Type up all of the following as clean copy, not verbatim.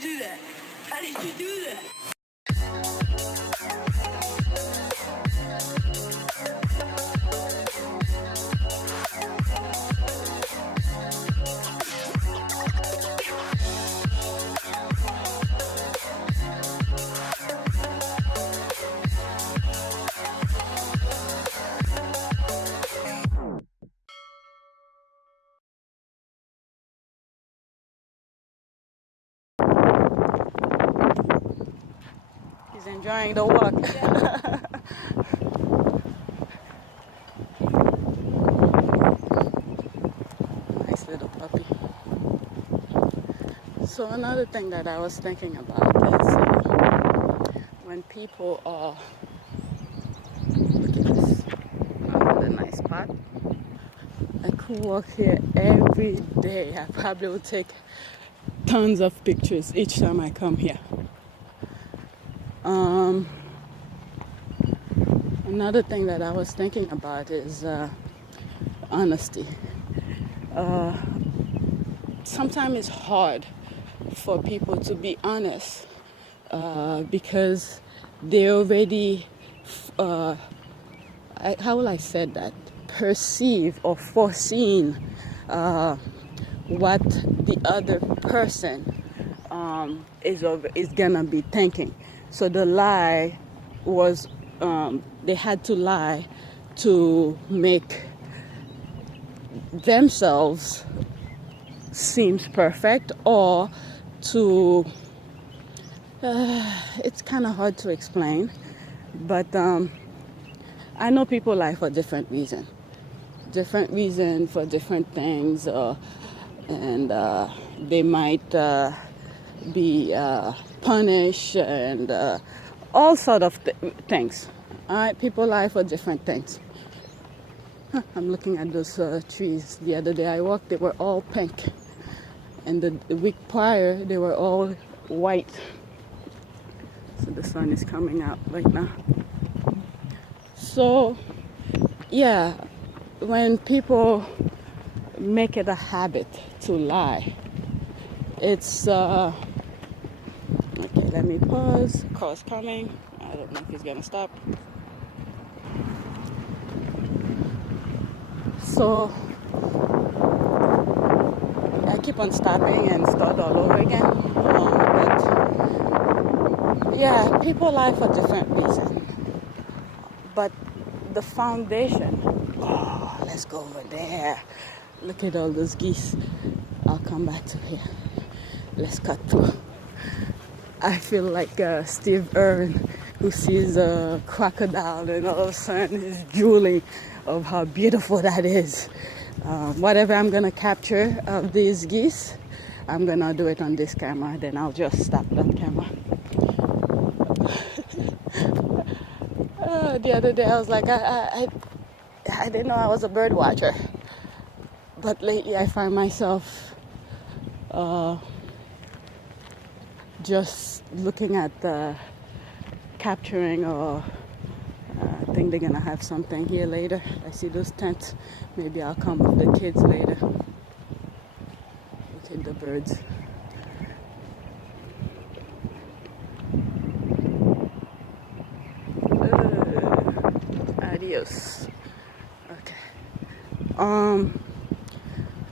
do that? How did you do that? He's enjoying the walk. Nice little puppy. So another thing that I was thinking about is when people are, look at this, another nice spot. I could walk here every day. I probably would take tons of pictures each time I come here. Another thing that I was thinking about is honesty. Sometimes it's hard for people to be honest because they already, how will I say that, perceive or foreseen what the other person is gonna be thinking. So the lie was they had to lie to make themselves seems perfect, or to it's kind of hard to explain, but I know people lie for different reason for different things, and they might be punished and all sort of things. All right, people lie for different things. I'm looking at those trees. The other day I walked, they were all pink, and the week prior they were all white. So the sun is coming out right now. So yeah, when people make it a habit to lie, it's okay, let me pause. Car's coming. I don't know if he's gonna stop. So I keep on stopping and start all over again. But yeah, people lie for different reasons. But the foundation, let's go over there. Look at all those geese. I'll come back to here. Let's cut through. I feel like Steve Irwin, who sees a crocodile and all of a sudden is drooling of how beautiful that is. Whatever I'm gonna capture of these geese, I'm gonna do it on this camera. Then I'll just stop that camera. The other day I was like, I didn't know I was a bird watcher, but lately I find myself just looking at the capturing, or I think they're gonna have something here later. I see those tents. Maybe I'll come with the kids later. Look at the birds. Adios. Okay.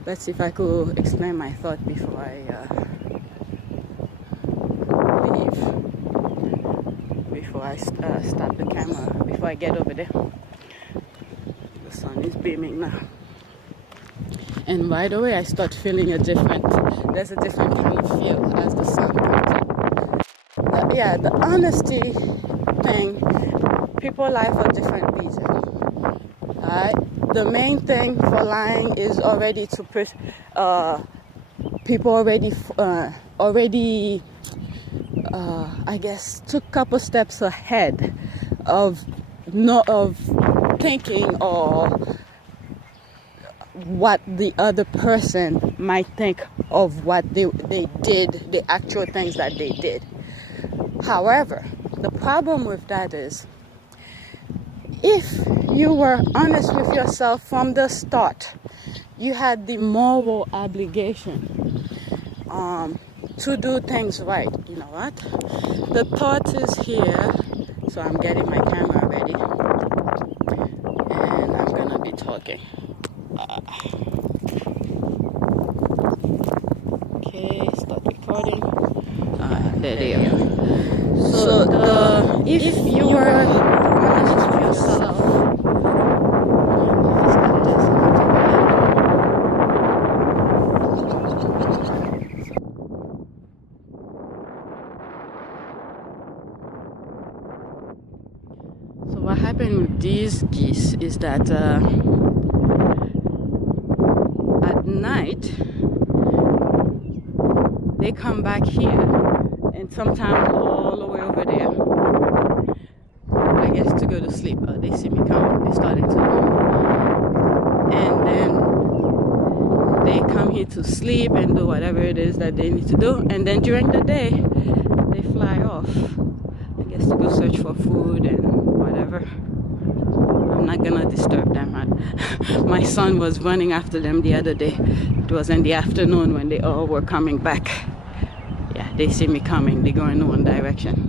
Let's see if I could explain my thought before I leave. Before I stop the camera. Before I get over there. The sun is beaming now. And right away I start feeling there's a different kind of feel as the sun comes up. Yeah, the honesty thing, people lie for different reasons. Alright? The main thing for lying is already to people already I guess took a couple steps ahead of thinking or what the other person might think of what they did, the actual things that they did. However, the problem with that is, if you were honest with yourself from the start, you had the moral obligation to do things right. You know what? The thought is here, so I'm getting my camera ready, and I'm gonna be talking. Okay, start recording. There they are. So if you were honest with yourself. So what happened with these geese is that at night they come back here, and sometimes all the way over there, I guess, to go to sleep. They see me coming, they started to, and then they come here to sleep and do whatever it is that they need to do, and then during the day they fly off, I guess, to go search for food and whatever. I'm not gonna disturb them. My son was running after them the other day. It was in the afternoon when they all were coming back. Yeah, they see me coming, they go in one direction.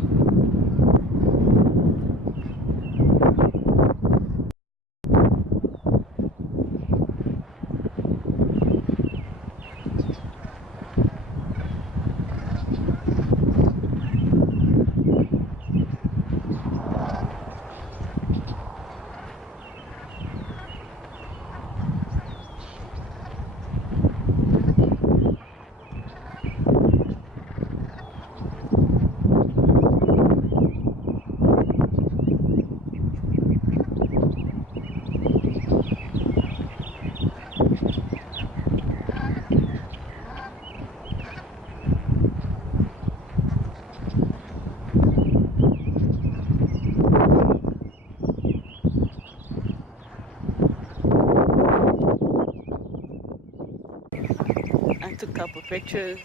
I took a couple pictures,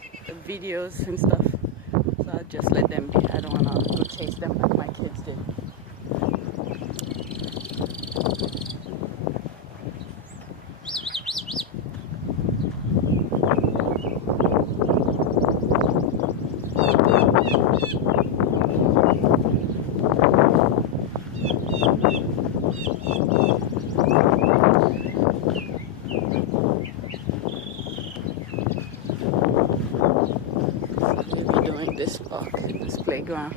videos and stuff, so I'll just let them be. I don't want to go chase them like my kids did. This park, this playground.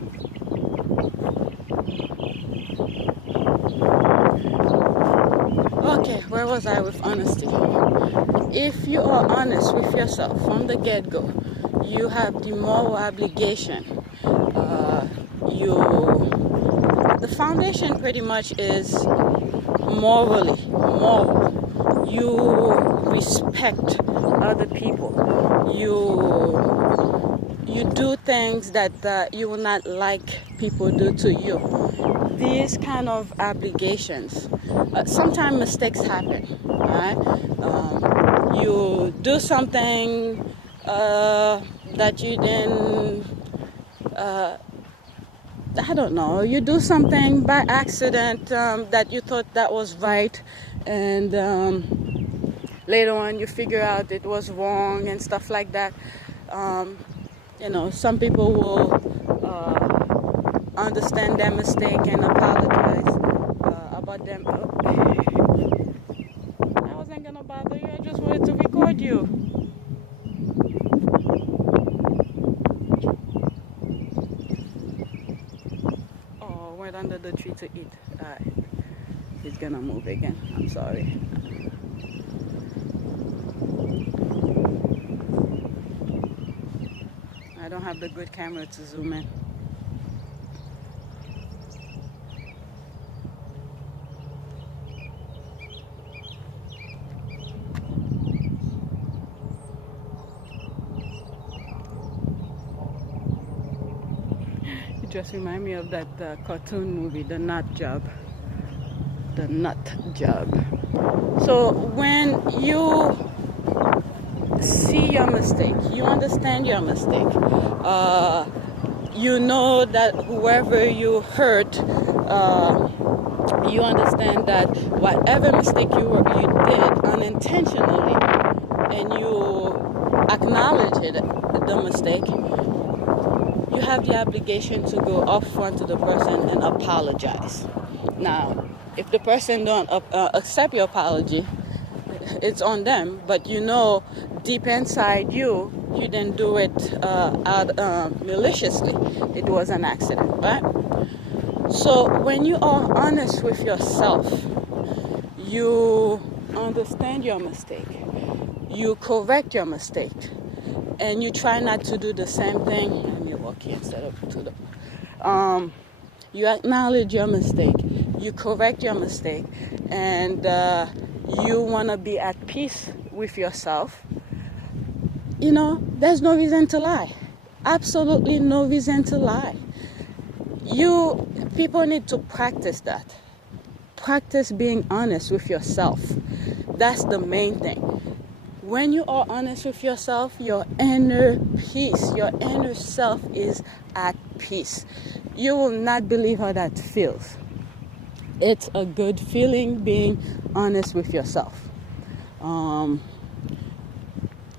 Okay, where was I with honesty? If you are honest with yourself from the get-go, you have the moral obligation. The foundation pretty much is moral. You respect other people. You do things that you will not like people do to you. These kind of obligations. Sometimes mistakes happen, right? You do something that you didn't, I don't know, you do something by accident that you thought that was right, and later on you figure out it was wrong and stuff like that. You know, some people will understand their mistake and apologize about them. Oh. I wasn't gonna bother you, I just wanted to record you. Oh, went under the tree to eat. He's gonna move again. I'm sorry. I don't have the good camera to zoom in. It just reminds me of that cartoon movie, The Nut Job. The Nut Job. So when you see your mistake, you understand your mistake, you know that whoever you hurt, you understand that whatever mistake you did unintentionally, and you acknowledge it the mistake, you have the obligation to go up front to the person and apologize. Now, if the person don't accept your apology, it's on them. But deep inside you didn't do it maliciously. It was an accident, right? So when you are honest with yourself, you understand your mistake, you correct your mistake, and you try not to do the same thing. Let me walk here instead of to the. You acknowledge your mistake, you correct your mistake, and you want to be at peace with yourself. There's no reason to lie. Absolutely no reason to lie. People need to practice that. Practice being honest with yourself. That's the main thing. When you are honest with yourself, your inner peace, your inner self is at peace. You will not believe how that feels. It's a good feeling being honest with yourself.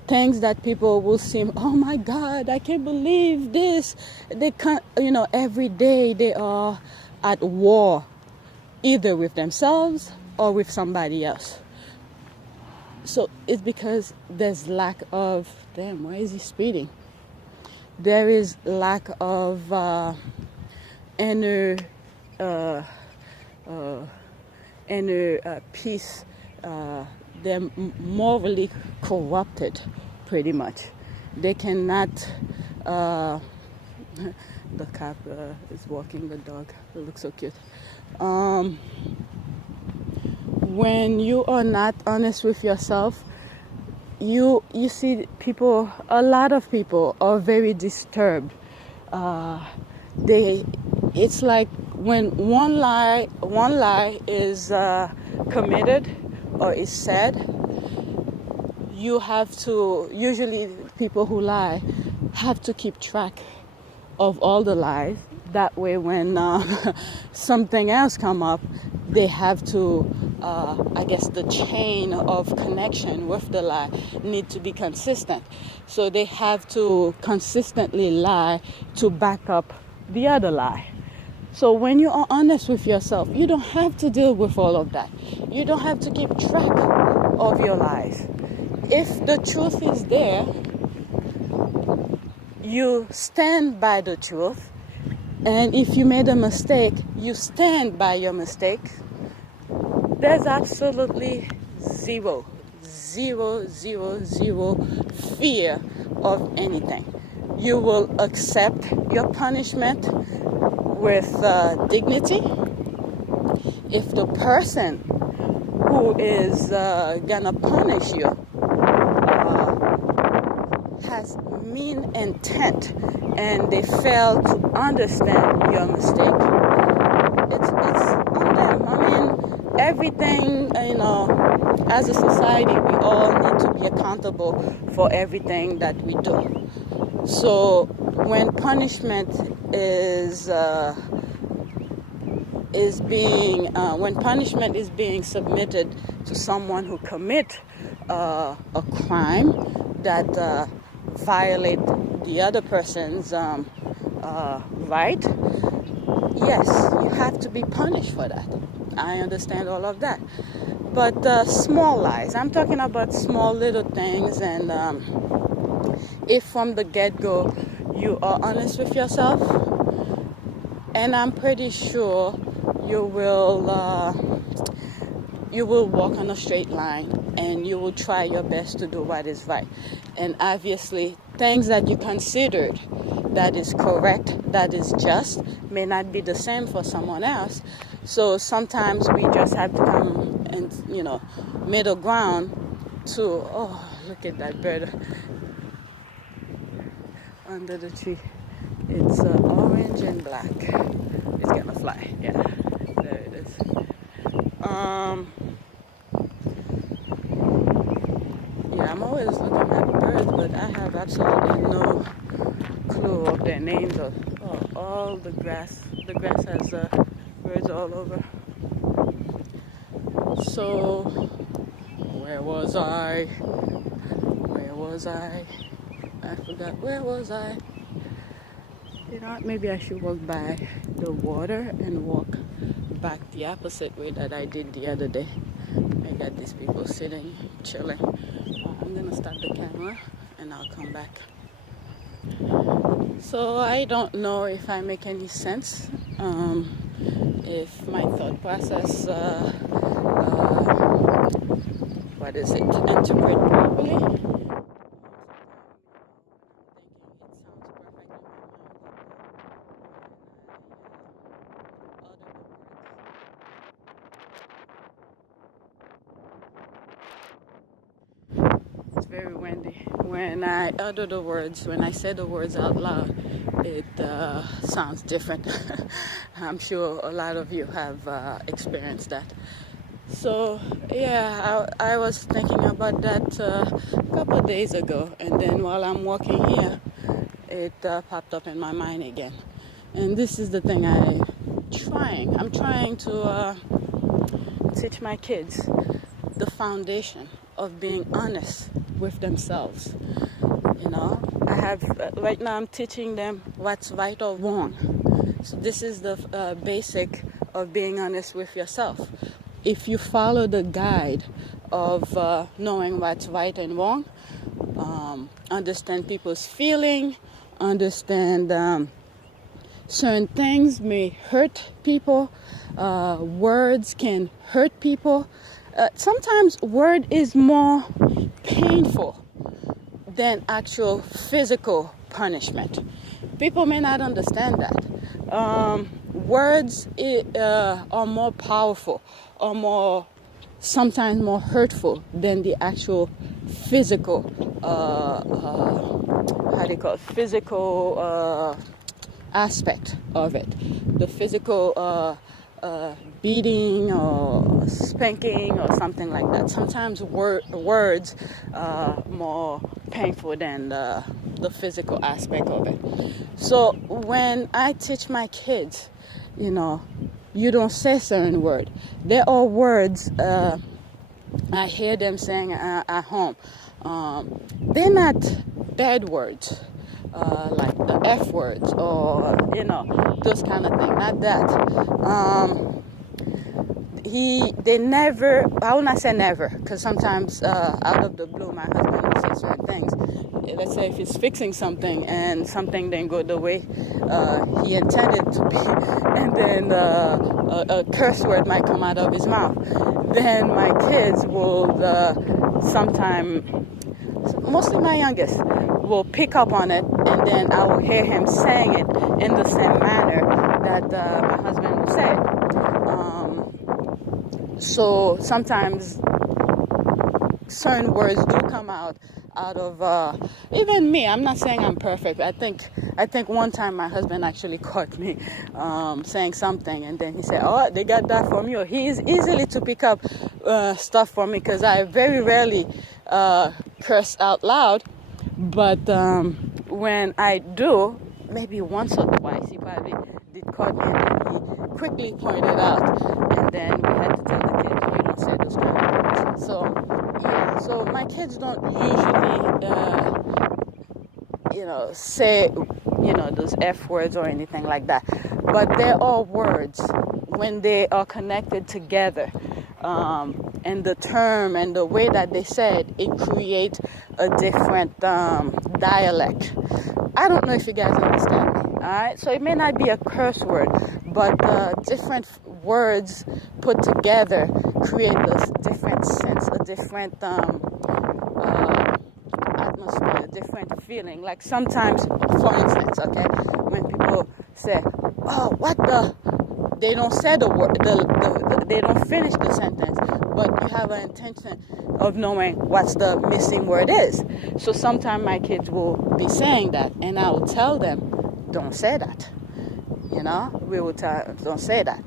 Things that people will seem, oh my God, I can't believe this. They can't, every day they are at war, either with themselves or with somebody else. So it's because there's lack of, why is he speeding? There is lack of inner peace. They're morally corrupted, pretty much. They cannot. The cop is walking the dog. It looks so cute. When you are not honest with yourself, you see people. A lot of people are very disturbed. It's like when one lie is committed or is said, you have to, usually people who lie have to keep track of all the lies. That way when something else come up, they have to, the chain of connection with the lie need to be consistent. So they have to consistently lie to back up the other lie. So when you are honest with yourself, you don't have to deal with all of that. You don't have to keep track of your lies. If the truth is there, you stand by the truth. And if you made a mistake, you stand by your mistake. There's absolutely zero fear of anything. You will accept your punishment with dignity. If the person who is gonna punish you has mean intent and they fail to understand your mistake, it's on them. I mean, everything, as a society, we all need to be accountable for everything that we do. So when punishment is being submitted to someone who commit a crime that violate the other person's right, yes, you have to be punished for that. I understand all of that. But small lies, I'm talking about small little things, and if from the get-go you are honest with yourself, and I'm pretty sure you will walk on a straight line and you will try your best to do what is right. And obviously, things that you considered that is correct, that is just, may not be the same for someone else. So sometimes we just have to come and, middle ground to, oh, look at that bird under the tree. It's orange and black. It's gonna fly. Yeah, there it is. I'm always looking at birds, but I have absolutely no clue of their names or all the grass. The grass has birds all over. So, where was I? I forgot, where was I? You know, maybe I should walk by the water and walk back the opposite way that I did the other day. I got these people sitting, chilling. I'm gonna stop the camera and I'll come back. So I don't know if I make any sense, if my thought process, interpret properly. It's very windy. When I utter the words, when I say the words out loud, it sounds different. I'm sure a lot of you have experienced that. So yeah, I was thinking about that a couple of days ago, and then while I'm walking here, it popped up in my mind again. And this is the thing I'm trying to teach my kids the foundation of being honest with themselves. You know, I have right now I'm teaching them what's right or wrong. So this is the basic of being honest with yourself. If you follow the guide of knowing what's right and wrong, understand people's feeling, understand certain things may hurt people, words can hurt people. Sometimes word is more painful than actual physical punishment. People may not understand that. Words are more powerful or sometimes more hurtful than the actual physical, physical aspect of it. The physical beating or spanking or something like that. Sometimes words are more painful than the physical aspect of it. So when I teach my kids, you know, you don't say certain words. There are words I hear them saying at home. They're not bad words. Like the F words or, you know, those kind of things. Not that. They never, I will not say never, because sometimes out of the blue my husband will say certain things. Let's say if he's fixing something and something didn't go the way he intended to be, and then a curse word might come out of his mouth, then my kids will mostly my youngest, will pick up on it, and then I will hear him saying it in the same manner that my husband will say it. So sometimes certain words do come out of even me. I'm not saying I'm perfect. I think one time my husband actually caught me saying something, and then he said, "Oh, they got that from you." He is easily to pick up stuff from me because I very rarely curse out loud. But when I do, maybe once or twice, he probably did caught me, and he quickly pointed out, and then we had to tell the kids, "You don't say those kind of words." So yeah, so my kids don't usually, say, those F words or anything like that. But there are words when they are connected together. And the term and the way that they said it creates a different dialect. I don't know if you guys understand me. All right, so it may not be a curse word, but different words put together create a different sense, a different atmosphere, a different feeling. Like sometimes, for instance, okay, when people say, "Oh, what the," they don't say the word, they don't finish the sentence, but you have an intention of knowing what's the missing word is. So sometimes my kids will be saying that, and I will tell them, "Don't say that." We will tell, "Don't say that,"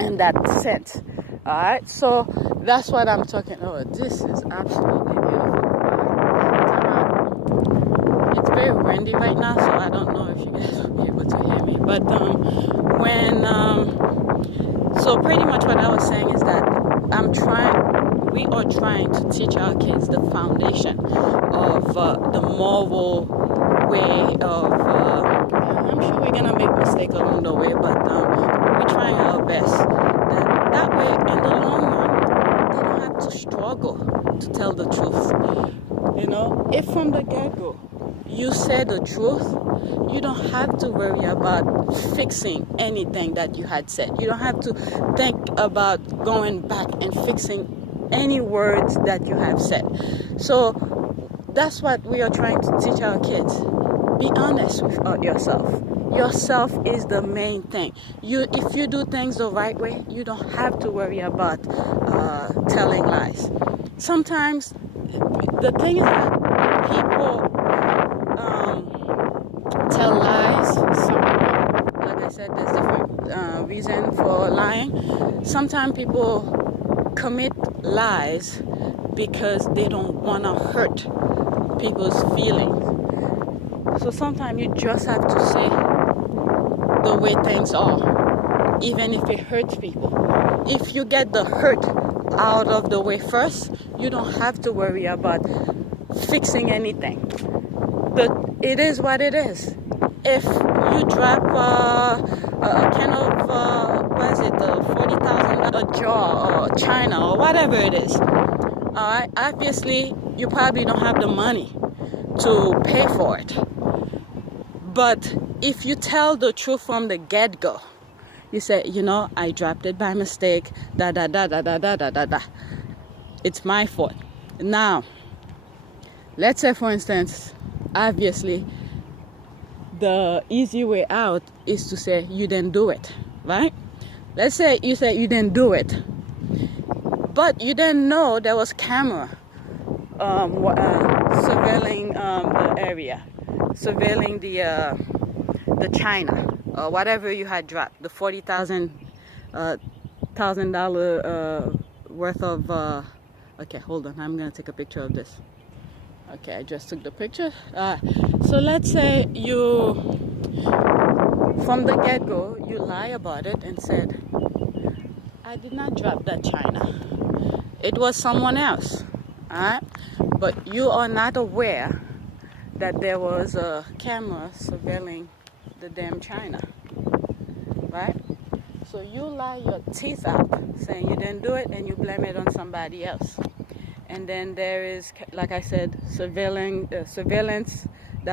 in that sense. All right, so that's what I'm talking about. This is absolutely beautiful. It's very windy right now, so I don't know if you guys will be able to hear me. But so pretty much what I was saying is that I'm trying, we are trying to teach our kids the foundation of the moral way of, I'm sure we're going to make mistakes along the way, but we're trying our best. That way, in the long run, they don't have to struggle to tell the truth. You know, if from the get-go you say the truth, you don't have to worry about fixing anything that you had said. You don't have to think about going back and fixing any words that you have said. So that's what we are trying to teach our kids. Be honest with yourself. Yourself is the main thing. If you do things the right way, you don't have to worry about telling lies. Sometimes the thing is that people tell lies. Like I said, there's different reason for lying. Sometimes people commit lies because they don't want to hurt people's feelings. So sometimes you just have to say the way things are, even if it hurts people. If you get the hurt out of the way first, you don't have to worry about fixing anything. It is what it is. If you drop a can of, what is it, $40,000 jar or China or whatever it is, alright, obviously you probably don't have the money to pay for it. But if you tell the truth from the get-go, you say, you know, I dropped it by mistake, it's my fault. Now, let's say, for instance, obviously, the easy way out is to say you didn't do it, right? Let's say you say you didn't do it, but you didn't know there was camera surveilling the area, surveilling the China or whatever you had dropped, the $40,000 worth of. Okay, hold on. I'm gonna take a picture of this. Okay, I just took the picture. So let's say you, from the get-go, you lie about it and said, I did not drop that China. It was someone else. Alright? But you are not aware that there was a camera surveilling the damn China. Right? So you lie your teeth out saying you didn't do it and you blame it on somebody else. And then there is, like I said, surveillance that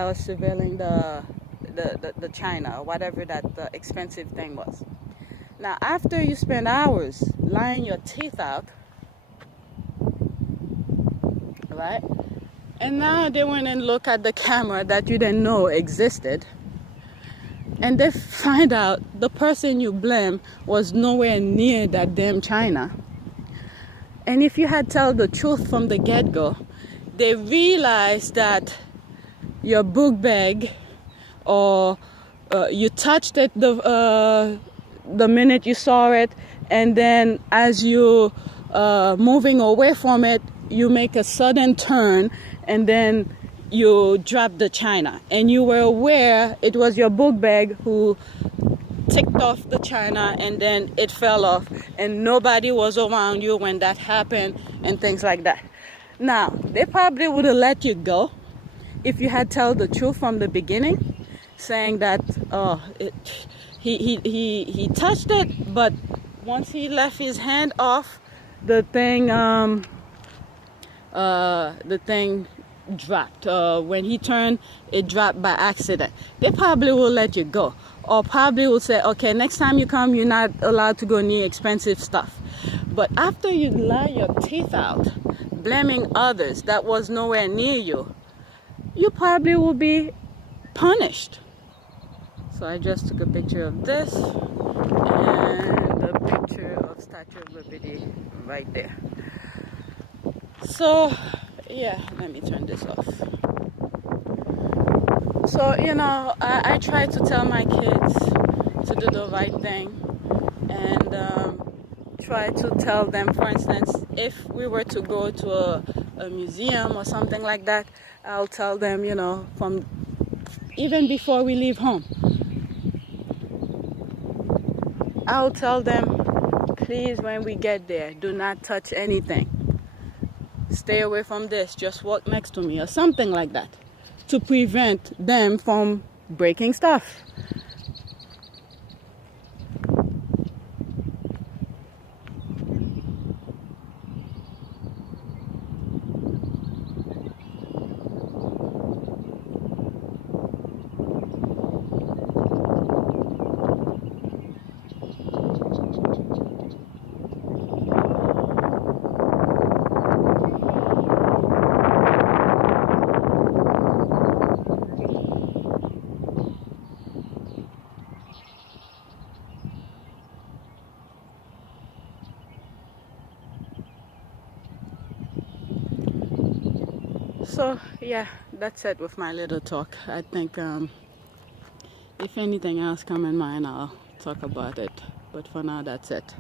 was surveilling the China or whatever that expensive thing was. Now, after you spend hours lying your teeth out, right? And now they went and look at the camera that you didn't know existed. And they find out the person you blame was nowhere near that damn China. And if you had told the truth from the get-go, they realized that your book bag or you touched it the minute you saw it, and then as you moving away from it, you make a sudden turn and then you drop the China. And you were aware it was your book bag who ticked off the China and then it fell off and nobody was around you when that happened and things like that. Now, they probably would have let you go if you had told the truth from the beginning, saying that he touched it, but once he left his hand off, the thing dropped. When he turned, it dropped by accident. They probably will let you go, or probably will say, okay, next time you come, you're not allowed to go near expensive stuff. But after you lie your teeth out, blaming others that was nowhere near you, you probably will be punished. So I just took a picture of this and a picture of Statue of Liberty right there. So yeah, let me turn this off. So, you know, I try to tell my kids to do the right thing and try to tell them, for instance, if we were to go to a museum or something like that, I'll tell them, you know, from even before we leave home, I'll tell them, please, when we get there, do not touch anything. stay away from this, just walk next to me, or something like that, to prevent them from breaking stuff. So yeah, that's it with my little talk. I think if anything else come in mind, I'll talk about it, but for now that's it.